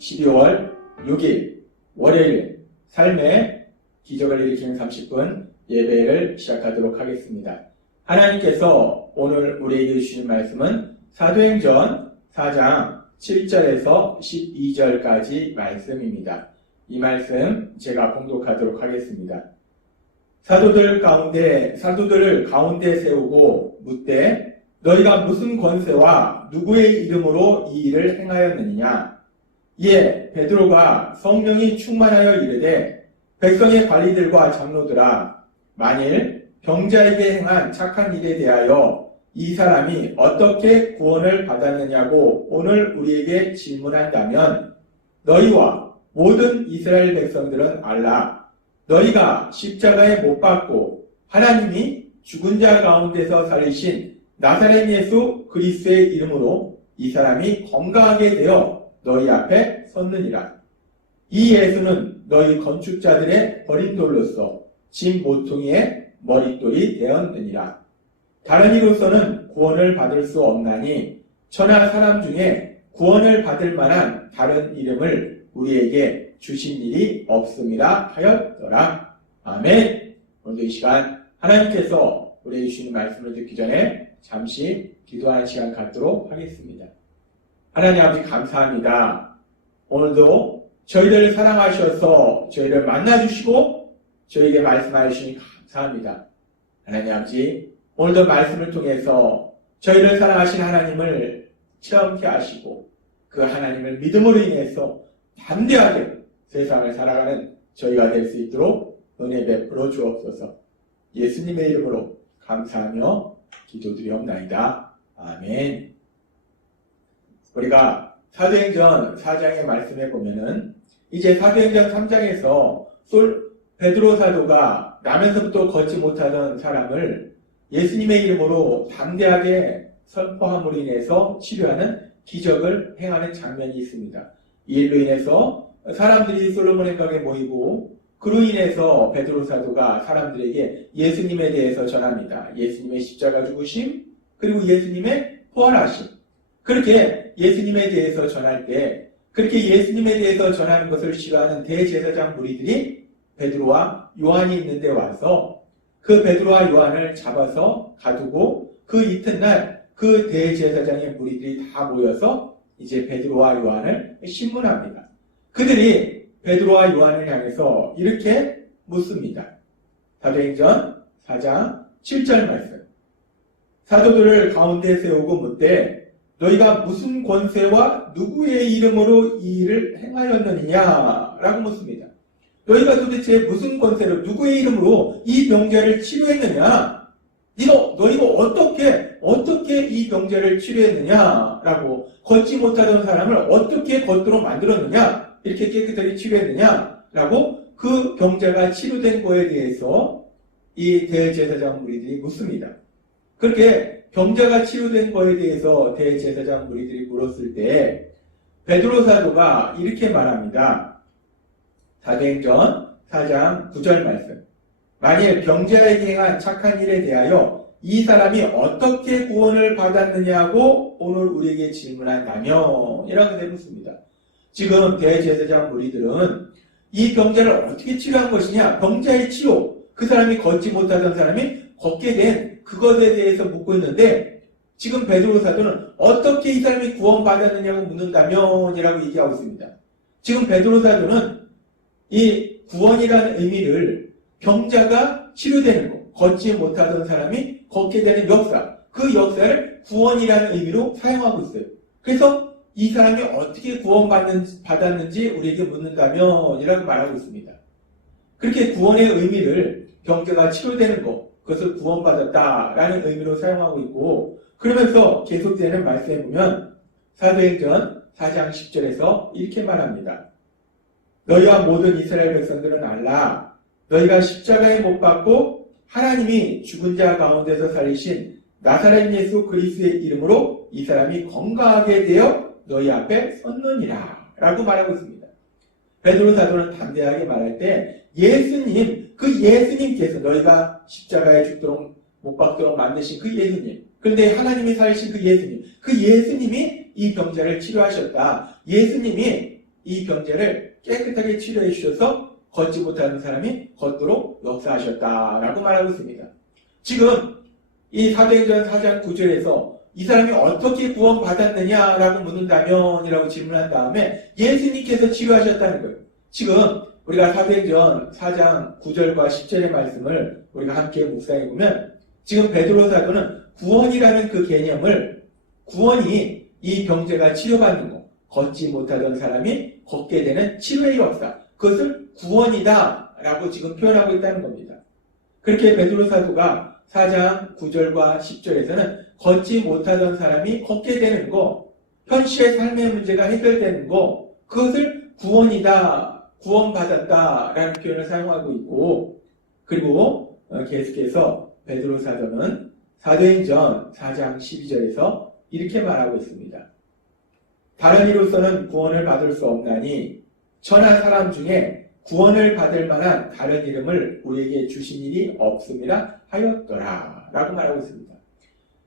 12월 6일 월요일 삶의 기적을 일으키는 30분 예배를 시작하도록 하겠습니다. 하나님께서 오늘 우리에게 주시는 말씀은 사도행전 4장 7절에서 12절까지 말씀입니다. 이 말씀 제가 봉독하도록 하겠습니다. 사도들을 가운데 세우고 묻되 너희가 무슨 권세와 누구의 이름으로 이 일을 행하였느냐? 이에 베드로가 성령이 충만하여 이르되 백성의 관리들과 장로들아, 만일 병자에게 행한 착한 일에 대하여 이 사람이 어떻게 구원을 받았느냐고 오늘 우리에게 질문한다면 너희와 모든 이스라엘 백성들은 알라. 너희가 십자가에 못 박고 하나님이 죽은 자 가운데서 살리신 나사렛 예수 그리스도의 이름으로 이 사람이 건강하게 되어 너희 앞에 섰느니라. 이 예수는 너희 건축자들의 버린 돌로서 짐 모퉁이의 머릿돌이 되었느니라. 다른 이로서는 구원을 받을 수 없나니 천하 사람 중에 구원을 받을 만한 다른 이름을 우리에게 주신 일이 없음이라 하였더라. 아멘. 오늘도 이 시간 하나님께서 우리에게 주시는 말씀을 듣기 전에 잠시 기도하는 시간 갖도록 하겠습니다. 하나님 아버지 감사합니다. 오늘도 저희들을 사랑하셔서 저희를 만나주시고 저희에게 말씀하시니 감사합니다. 하나님 아버지 오늘도 말씀을 통해서 저희를 사랑하신 하나님을 체험케 하시고 그 하나님을 믿음으로 인해서 담대하게 세상을 살아가는 저희가 될 수 있도록 은혜 베풀어 주옵소서. 예수님의 이름으로 감사하며 기도드리옵나이다. 아멘. 우리가 사도행전 4장의 말씀에 보면은 이제 사도행전 3장에서 베드로 사도가 나면서부터 걷지 못하던 사람을 예수님의 이름으로 담대하게 선포함으로 인해서 치료하는 기적을 행하는 장면이 있습니다. 이 일로 인해서 사람들이 솔로몬의 강에 모이고 그로 인해서 베드로 사도가 사람들에게 예수님에 대해서 전합니다. 예수님의 십자가 죽으심 그리고 예수님의 부활하심. 그렇게 예수님에 대해서 전할 때 그렇게 예수님에 대해서 전하는 것을 싫어하는 대제사장 무리들이 베드로와 요한이 있는 데 와서 그 베드로와 요한을 잡아서 가두고 그 이튿날 그 대제사장의 무리들이 다 모여서 이제 베드로와 요한을 신문합니다. 그들이 베드로와 요한을 향해서 이렇게 묻습니다. 사도행전 4장 7절 말씀. 사도들을 가운데 세우고 묻되 너희가 무슨 권세와 누구의 이름으로 이 일을 행하였느냐? 라고 묻습니다. 너희가 도대체 무슨 권세로 누구의 이름으로 이 병자를 치료했느냐? 너희가 어떻게 이 병자를 치료했느냐? 라고 걷지 못하던 사람을 어떻게 걷도록 만들었느냐? 이렇게 깨끗하게 치료했느냐? 라고 그 병자가 치료된 거에 대해서 이 대제사장 무리들이 묻습니다. 그렇게 병자가 치료된 거에 대해서 대제사장 무리들이 물었을 때 베드로 사도가 이렇게 말합니다. 사도행전 4장 9절 말씀. 만일 병자에게 행한 착한 일에 대하여 이 사람이 어떻게 구원을 받았느냐고 오늘 우리에게 질문한다면 이라고 묻습니다. 지금 대제사장 무리들은 이 병자를 어떻게 치료한 것이냐? 병자의 치료, 그 사람이 걷지 못하던 사람이 걷게 된 그것에 대해서 묻고 있는데 지금 베드로 사도는 어떻게 이 사람이 구원받았느냐고 묻는다면 이라고 얘기하고 있습니다. 지금 베드로 사도는 이 구원이라는 의미를 병자가 치료되는 것, 걷지 못하던 사람이 걷게 되는 역사, 그 역사를 구원이라는 의미로 사용하고 있어요. 그래서 이 사람이 어떻게 구원받았는지 우리에게 묻는다면 이라고 말하고 있습니다. 그렇게 구원의 의미를 병자가 치료되는 것, 그것을 구원받았다라는 의미로 사용하고 있고 그러면서 계속되는 말씀에 보면 사도행전 4장 10절에서 이렇게 말합니다. 너희와 모든 이스라엘 백성들은 알라. 너희가 십자가에 못 박고 하나님이 죽은 자 가운데서 살리신 나사렛 예수 그리스도의 이름으로 이 사람이 건강하게 되어 너희 앞에 섰느니라 라고 말하고 있습니다. 베드로 사도는 담대하게 말할 때 예수님께서 너희가 십자가에 죽도록 못 박도록 만드신 그 예수님, 그런데 하나님이 살리신 그 예수님이 이 병자를 치료하셨다. 예수님이 이 병자를 깨끗하게 치료해 주셔서 걷지 못하는 사람이 걷도록 역사하셨다라고 말하고 있습니다. 지금 이 사도행전 4장 9절에서 이 사람이 어떻게 구원받았느냐라고 묻는다면 이라고 질문한 다음에 예수님께서 치료하셨다는 거예요. 지금 우리가 사도행전 4장 9절과 10절의 말씀을 우리가 함께 묵상해 보면 지금 베드로 사도는 구원이라는 그 개념을 구원이 이 병자가 치료받는 것, 걷지 못하던 사람이 걷게 되는 치료의 역사, 그것을 구원이다라고 지금 표현하고 있다는 겁니다. 그렇게 베드로 사도가 4장 9절과 10절에서는 걷지 못하던 사람이 걷게 되는 것, 현실의 삶의 문제가 해결되는 것, 그것을 구원이다, 구원받았다라는 표현을 사용하고 있고, 그리고 계속해서 베드로 사도는 사도행전 4장 12절에서 이렇게 말하고 있습니다. 다른 이로서는 구원을 받을 수 없나니 천하 사람 중에 구원을 받을 만한 다른 이름을 우리에게 주신 일이 없음이라 하였더라 라고 말하고 있습니다.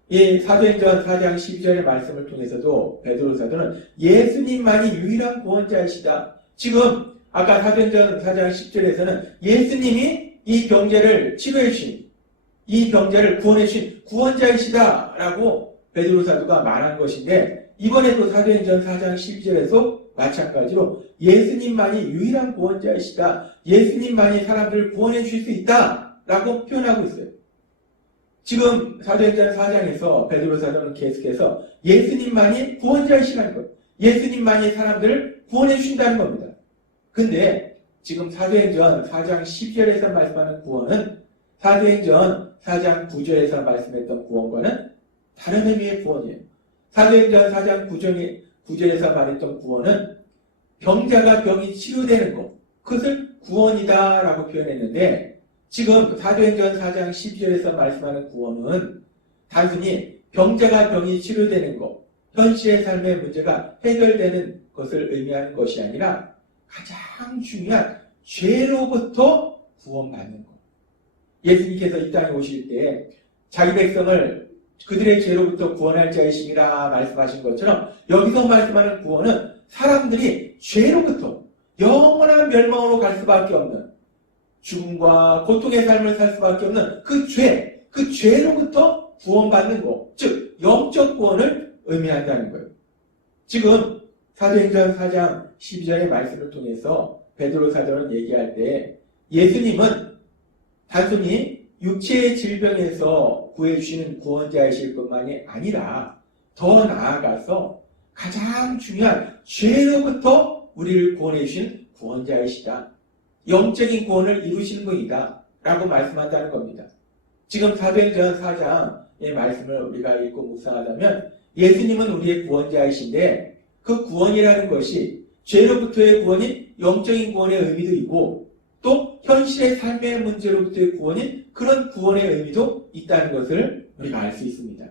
이 사도행전 4장 12절의 말씀을 통해서도 베드로 사도는 예수님만이 유일한 구원자이시다. 지금 아까 사도행전 4장 10절에서는 예수님이 이 병자를 치료해 주신, 이 병자를 구원해 주신 구원자이시다 라고 베드로 사도가 말한 것인데, 이번에도 사도행전 4장 12절에서 마찬가지로 예수님만이 유일한 구원자이시다, 예수님만이 사람들을 구원해 주실 수 있다 라고 표현하고 있어요. 지금 사도행전 4장에서 베드로 사도는 계속해서 예수님만이 구원자이시라는 것, 예수님만이 사람들을 구원해 주신다는 겁니다. 근데 지금 사도행전 4장 12절에서 말씀하는 구원은 사도행전 4장 9절에서 말씀했던 구원과는 다른 의미의 구원이에요. 사도행전 4장 9절에서 말했던 구원은 병자가 병이 치료되는 것, 그것을 구원이다라고 표현했는데, 지금 사도행전 4장 12절에서 말씀하는 구원은 단순히 병자가 병이 치료되는 것, 현실의 삶의 문제가 해결되는 것을 의미하는 것이 아니라 가장 중요한 죄로부터 구원받는 것. 예수님께서 이 땅에 오실 때 자기 백성을 그들의 죄로부터 구원할 자이심이라 말씀하신 것처럼 여기서 말씀하는 구원은 사람들이 죄로부터 영원한 멸망으로 갈 수밖에 없는, 죽음과 고통의 삶을 살 수밖에 없는 그 죄로부터 구원받는 것, 즉 영적 구원을 의미한다는 거예요. 지금 사도행전 4장 12절의 말씀을 통해서 베드로 사도는 얘기할 때 예수님은 단순히 육체의 질병에서 구해주시는 구원자이실 뿐만이 아니라 더 나아가서 가장 중요한 죄로부터 우리를 구원해 주신 구원자이시다, 영적인 구원을 이루시는 분이다 라고 말씀한다는 겁니다. 지금 사도행전 4장의 말씀을 우리가 읽고 묵상하다면 예수님은 우리의 구원자이신데 그 구원이라는 것이 죄로부터의 구원인 영적인 구원의 의미도 있고 또 현실의 삶의 문제로부터의 구원인 그런 구원의 의미도 있다는 것을 우리가 알 수 있습니다.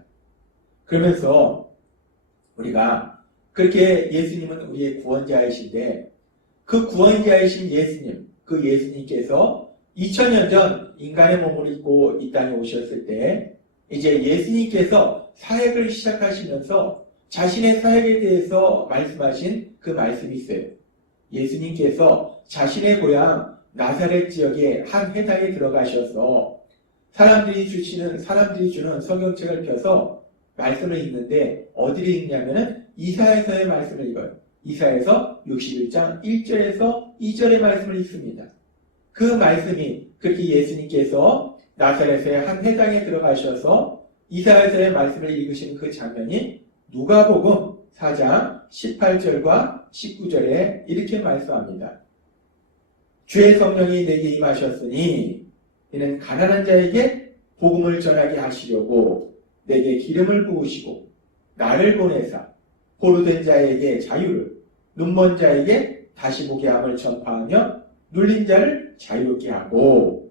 그러면서 우리가 그렇게 예수님은 우리의 구원자이신데 그 구원자이신 예수님, 그 예수님께서 2000년 전 인간의 몸을 입고 이 땅에 오셨을 때 이제 예수님께서 사역을 시작하시면서 자신의 사역에 대해서 말씀하신 그 말씀이 있어요. 예수님께서 자신의 고향 나사렛 지역의 한 회당에 들어가셔서 사람들이 주는 성경책을 펴서 말씀을 읽는데 어디를 읽냐면은 이사야서의 말씀을 읽어요. 이사야서 61장 1절에서 2절의 말씀을 읽습니다. 그 말씀이 그렇게 예수님께서 나사렛의 한 회당에 들어가셔서 이사야서의 말씀을 읽으신 그 장면이 누가복음 4장 18절과 19절에 이렇게 말씀합니다. 주의 성령이 내게 임하셨으니 이는 가난한 자에게 복음을 전하게 하시려고 내게 기름을 부으시고 나를 보내사 포로된 자에게 자유를, 눈먼 자에게 다시 보게 함을 전파하며 눌린 자를 자유롭게 하고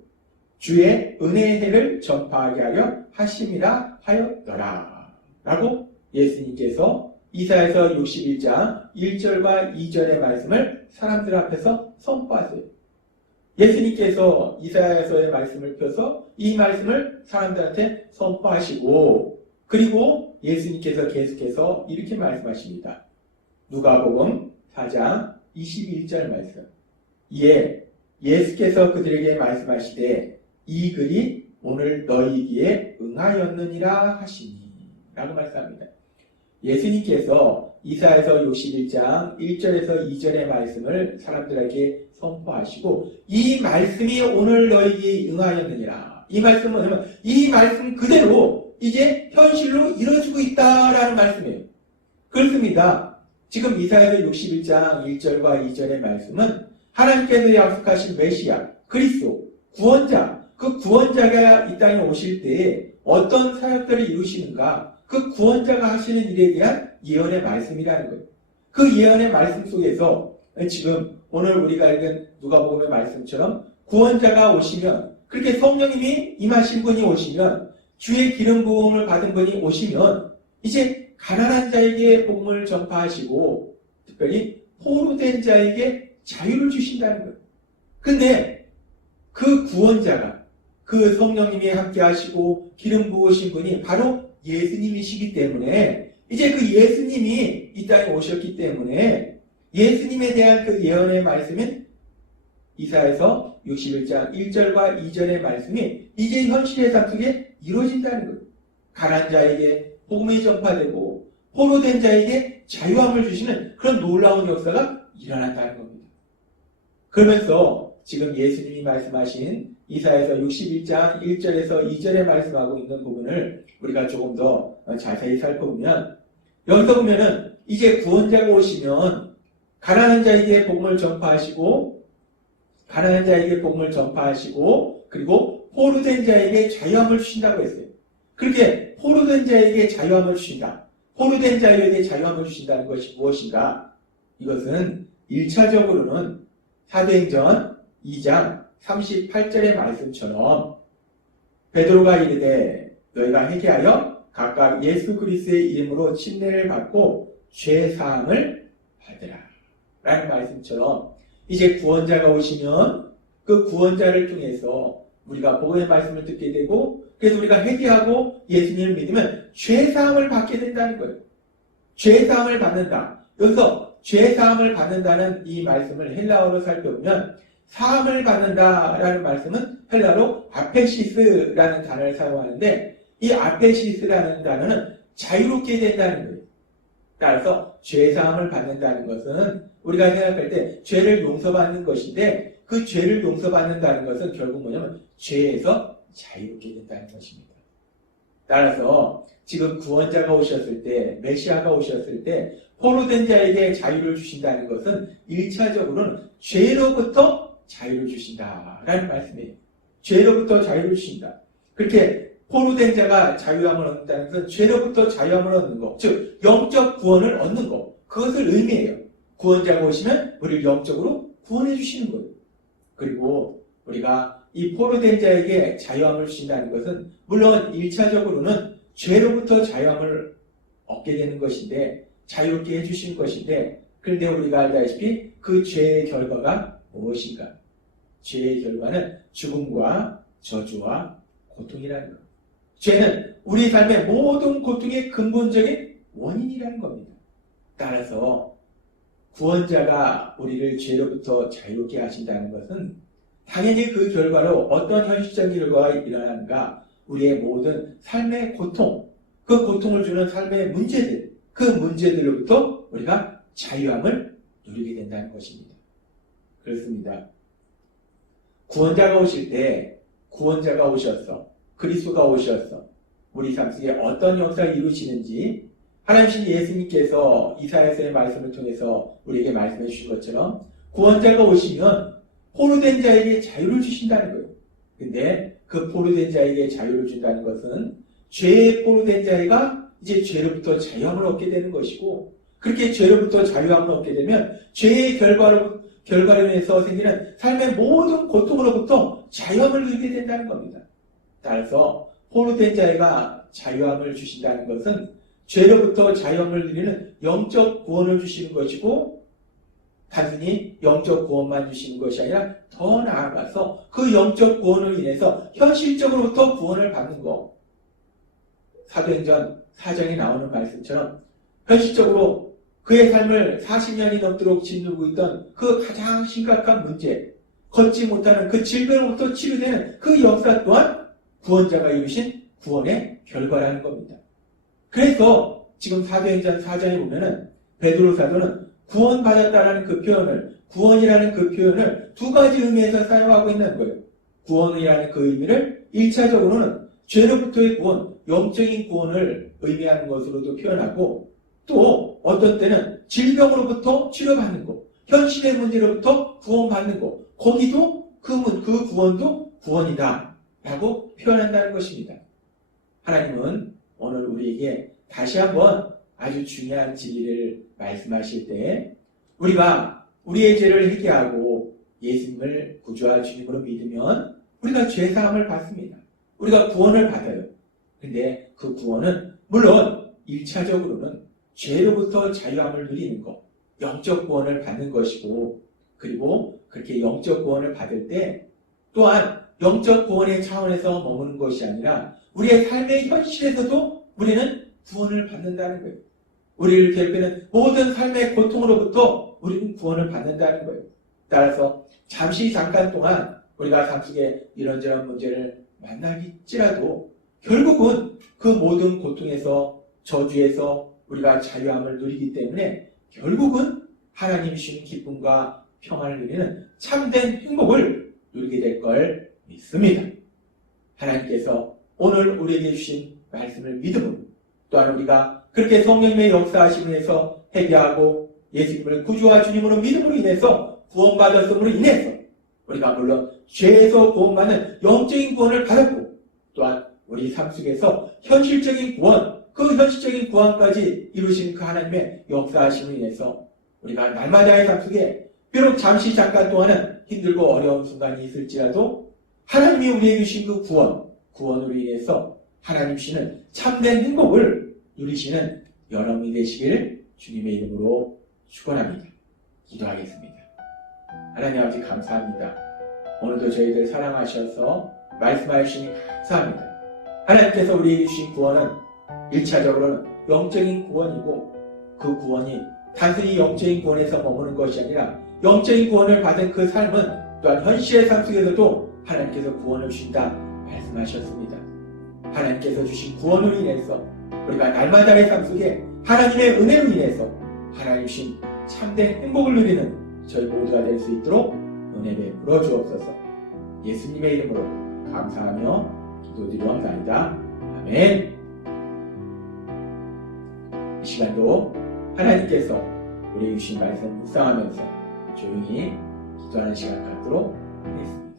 주의 은혜의 해를 전파하게 하려 하심이라 하였더라 라고 예수님께서 이사야서 61장 1절과 2절의 말씀을 사람들 앞에서 선포하세요. 예수님께서 이사야서의 말씀을 펴서 이 말씀을 사람들한테 선포하시고 그리고 예수님께서 계속해서 이렇게 말씀하십니다. 누가복음 4장 21절 말씀. 이에 예수께서 그들에게 말씀하시되 이 글이 오늘 너희에게 응하였느니라 하시니 라고 말씀합니다. 예수님께서 이사야서 61장 1절에서 2절의 말씀을 사람들에게 선포하시고 이 말씀이 오늘 너희에게 응하였느니라. 이 말씀은 뭐냐면 이 말씀 그대로 이제 현실로 이루어지고 있다라는 말씀이에요. 그렇습니다. 지금 이사야서 61장 1절과 2절의 말씀은 하나님께서 약속하신 메시아, 그리스도, 구원자, 그 구원자가 이 땅에 오실 때에 어떤 사역들을 이루시는가, 그 구원자가 하시는 일에 대한 예언의 말씀이라는 거예요. 그 예언의 말씀 속에서 지금 오늘 우리가 읽은 누가복음의 말씀처럼 구원자가 오시면, 그렇게 성령님이 임하신 분이 오시면, 주의 기름 부음을 받은 분이 오시면 이제 가난한 자에게 복음을 전파하시고 특별히 포로된 자에게 자유를 주신다는 거예요. 근데 그 구원자가, 그 성령님이 함께 하시고 기름 부으신 분이 바로 예수님이시기 때문에 이제 그 예수님이 이 땅에 오셨기 때문에 예수님에 대한 그 예언의 말씀인 이사야서 61장 1절과 2절의 말씀이 이제 현실의 삶 속에 이루어진다는 거예요. 가난한 자에게 복음이 전파되고 포로된 자에게 자유함을 주시는 그런 놀라운 역사가 일어난다는 겁니다. 그러면서 지금 예수님이 말씀하신 이사야서 61장 1절에서 2절에 말씀하고 있는 부분을 우리가 조금 더 자세히 살펴보면 여기서 보면은 이제 구원자가 오시면 가난한 자에게 복음을 전파하시고 그리고 포로된 자에게 자유함을 주신다고 했어요. 그렇게 포로된 자에게 자유함을 주신다. 포로된 자에게 자유함을 주신다는 것이 무엇인가? 이것은 1차적으로는 사도행전 2장 38절의 말씀처럼 베드로가 이르되 너희가 회개하여 각각 예수 그리스도의 이름으로 침례를 받고 죄 사함을 받으라 라는 말씀처럼 이제 구원자가 오시면 그 구원자를 통해서 우리가 복음의 말씀을 듣게 되고 그래서 우리가 회개하고 예수님을 믿으면 죄 사함을 받게 된다는 거예요. 죄 사함을 받는다. 여기서 죄 사함을 받는다는 이 말씀을 헬라어로 살펴보면 사함을 받는다라는 말씀은 헬라로 아페시스라는 단어를 사용하는데 이 아페시스라는 단어는 자유롭게 된다는 거예요. 따라서 죄 사함을 받는다는 것은 우리가 생각할 때 죄를 용서받는 것인데 그 죄를 용서받는다는 것은 결국 뭐냐면 죄에서 자유롭게 된다는 것입니다. 따라서 지금 구원자가 오셨을 때, 메시아가 오셨을 때 포로된 자에게 자유를 주신다는 것은 1차적으로는 죄로부터 자유를 주신다라는 말씀이에요. 죄로부터 자유를 주신다. 그렇게 포로된 자가 자유함을 얻는다는 것은 죄로부터 자유함을 얻는 것, 즉 영적 구원을 얻는 것, 그것을 의미해요. 구원자가 오시면 우리를 영적으로 구원해 주시는 거예요. 그리고 우리가 이 포로된 자에게 자유함을 주신다는 것은 물론 1차적으로는 죄로부터 자유함을 얻게 되는 것인데 자유롭게 해주신 것인데 그런데 우리가 알다시피 그 죄의 결과가 무엇인가? 죄의 결과는 죽음과 저주와 고통이라는 것. 죄는 우리 삶의 모든 고통의 근본적인 원인이라는 겁니다. 따라서 구원자가 우리를 죄로부터 자유롭게 하신다는 것은 당연히 그 결과로 어떤 현실적인 결과가 일어나는가? 우리의 모든 삶의 고통, 그 고통을 주는 삶의 문제들, 그 문제들로부터 우리가 자유함을 누리게 된다는 것입니다. 그렇습니다. 구원자가 오실 때 구원자가 오셨어. 그리스도가 오셨어. 우리 삶 속에 어떤 역사를 이루시는지 하나님신 예수님께서 이사야서의 말씀을 통해서 우리에게 말씀해 주신 것처럼 구원자가 오시면 포로된 자에게 자유를 주신다는 거예요. 근데 그 포로된 자에게 자유를 준다는 것은 죄의 포로된 자가 이제 죄로부터 자유함을 얻게 되는 것이고 그렇게 죄로부터 자유함을 얻게 되면 죄의 결과로 인해서 생기는 삶의 모든 고통으로부터 자유함을 누리게 된다는 겁니다. 따라서 포로된 자가 자유함을 주신다는 것은 죄로부터 자유함을 누리는 영적 구원을 주시는 것이고 단순히 영적 구원만 주시는 것이 아니라 더 나아가서 그 영적 구원을 인해서 현실적으로부터 구원을 받는 것. 사도행전 4장에 나오는 말씀처럼 현실적으로 그의 삶을 40년이 넘도록 짓누르고 있던 그 가장 심각한 문제, 걷지 못하는 그 질병으로부터 치료되는 그 역사 또한 구원자가 이루신 구원의 결과라는 겁니다. 그래서 지금 사도행전 4장에 보면은 베드로 사도는 구원받았다라는 그 표현을, 구원이라는 그 표현을 두 가지 의미에서 사용하고 있는 거예요. 구원이라는 그 의미를 1차적으로는 죄로부터의 구원, 영적인 구원을 의미하는 것으로도 표현하고, 또 어떤 때는 질병으로부터 치료받는 것, 현실의 문제로부터 구원받는 것, 거기도 그 구원도 구원이다 라고 표현한다는 것입니다. 하나님은 오늘 우리에게 다시 한번 아주 중요한 진리를 말씀하실 때, 우리가 우리의 죄를 회개하고 예수님을 구주와 주님으로 믿으면 우리가 죄사함을 받습니다. 우리가 구원을 받아요. 근데 그 구원은 물론 1차적으로는 죄로부터 자유함을 누리는 것, 영적 구원을 받는 것이고, 그리고 그렇게 영적 구원을 받을 때 또한 영적 구원의 차원에서 머무는 것이 아니라 우리의 삶의 현실에서도 우리는 구원을 받는다는 거예요. 우리를 괴롭히는 모든 삶의 고통으로부터 우리는 구원을 받는다는 거예요. 따라서 잠깐 동안 우리가 삶 속에 이런저런 문제를 만나겠지라도 결국은 그 모든 고통에서, 저주에서 우리가 자유함을 누리기 때문에 결국은 하나님이 주신 기쁨과 평안을 누리는 참된 행복을 누리게 될 걸 믿습니다. 하나님께서 오늘 우리에게 주신 말씀을 믿음으로, 또한 우리가 그렇게 성령님의 역사하심을 해서 회개하고 예수님을 구주와 주님으로 믿음으로 인해서 구원받았음으로 인해서 우리가 물론 죄에서 구원받는 영적인 구원을 받았고, 또한 우리 삶 속에서 현실적인 구원, 그 현실적인 구원까지 이루신 그 하나님의 역사하심을 인해서 우리가 날마다의 삶 속에 비록 잠깐 동안은 힘들고 어려운 순간이 있을지라도 하나님이 우리에게 주신 그 구원으로 인해서 하나님 주시는 참된 행복을 누리시는 여러분이 되시길 주님의 이름으로 축원합니다. 기도하겠습니다. 하나님 아버지 감사합니다. 오늘도 저희들 사랑하셔서 말씀하여 주시니 감사합니다. 하나님께서 우리에게 주신 구원은 1차적으로는 영적인 구원이고, 그 구원이 단순히 영적인 구원에서 머무는 것이 아니라 영적인 구원을 받은 그 삶은 또한 현실의 삶 속에서도 하나님께서 구원을 주신다 말씀하셨습니다. 하나님께서 주신 구원으로 인해서 우리가 날마다의 삶 속에 하나님의 은혜로 인해서 하나님 주신 참된 행복을 누리는 저희 모두가 될 수 있도록 은혜 베풀어 주옵소서. 예수님의 이름으로 감사하며 기도드리옵나이다. 아멘. 이 시간도 하나님께서 우리에게 주신 말씀 묵상하면서 조용히 기도하는 시간 갖도록 하겠습니다.